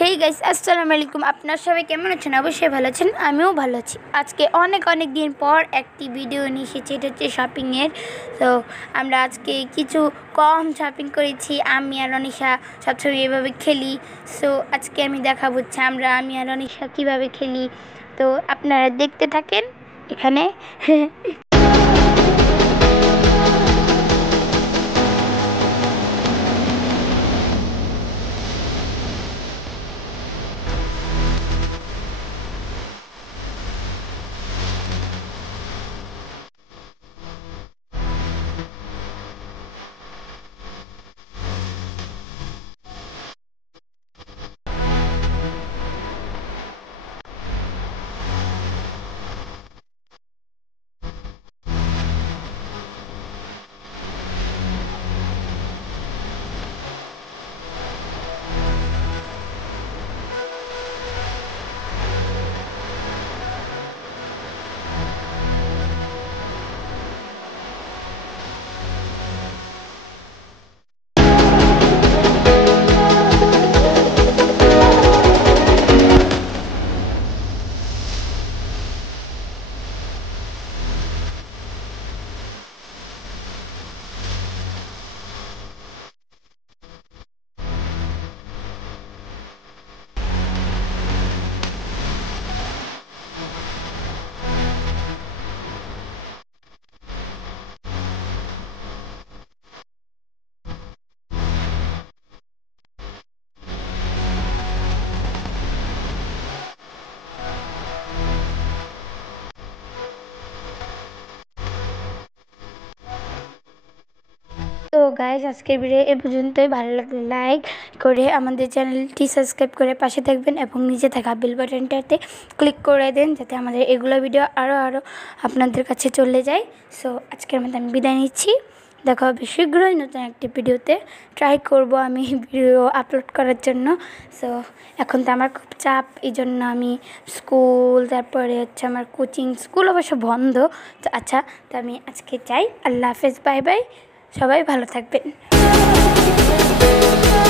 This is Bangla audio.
হেই গাইস, আসসালামু আলাইকুম। আপনারা সবাই কেমন আছেন? অবশ্যই ভালো আছেন, আমিও ভালো আছি। আজকে অনেক দিন পর একটি ভিডিও নিয়ে এসেছি, এটা হচ্ছে শপিংয়ের। তো আমরা আজকে কিছু কম শপিং করেছি। আমি আর অনিশা সবসময় এভাবে খেলি। সো আজকে আমি দেখাবো হচ্ছে আমি আর অনিশা কীভাবে খেলি। তো আপনারা দেখতে থাকেন এখানে। তো গাইজ, আজকের ভিডিও এ পর্যন্তই। ভালো লাগলে লাইক করে আমাদের চ্যানেলটি সাবস্ক্রাইব করে পাশে থাকবেন এবং নিচে থাকা বেল বাটনটাতে ক্লিক করে দেন, যাতে আমাদের এগুলো ভিডিও আরও আপনাদের কাছে চলে যায়। সো আজকের মধ্যে আমি বিদায় নিচ্ছি। দেখা হবে শীঘ্রই নতুন একটি ভিডিওতে। ট্রাই করব আমি ভিডিও আপলোড করার জন্য। সো এখন তো আমার খুব চাপ, এই জন্য আমি স্কুল, তারপরে হচ্ছে আমার কোচিং, স্কুল অবশ্য বন্ধ। তো আচ্ছা, তো আমি আজকে যাই। আল্লাহ হাফেজ, বাই বাই। সবাই ভালো থাকবেন।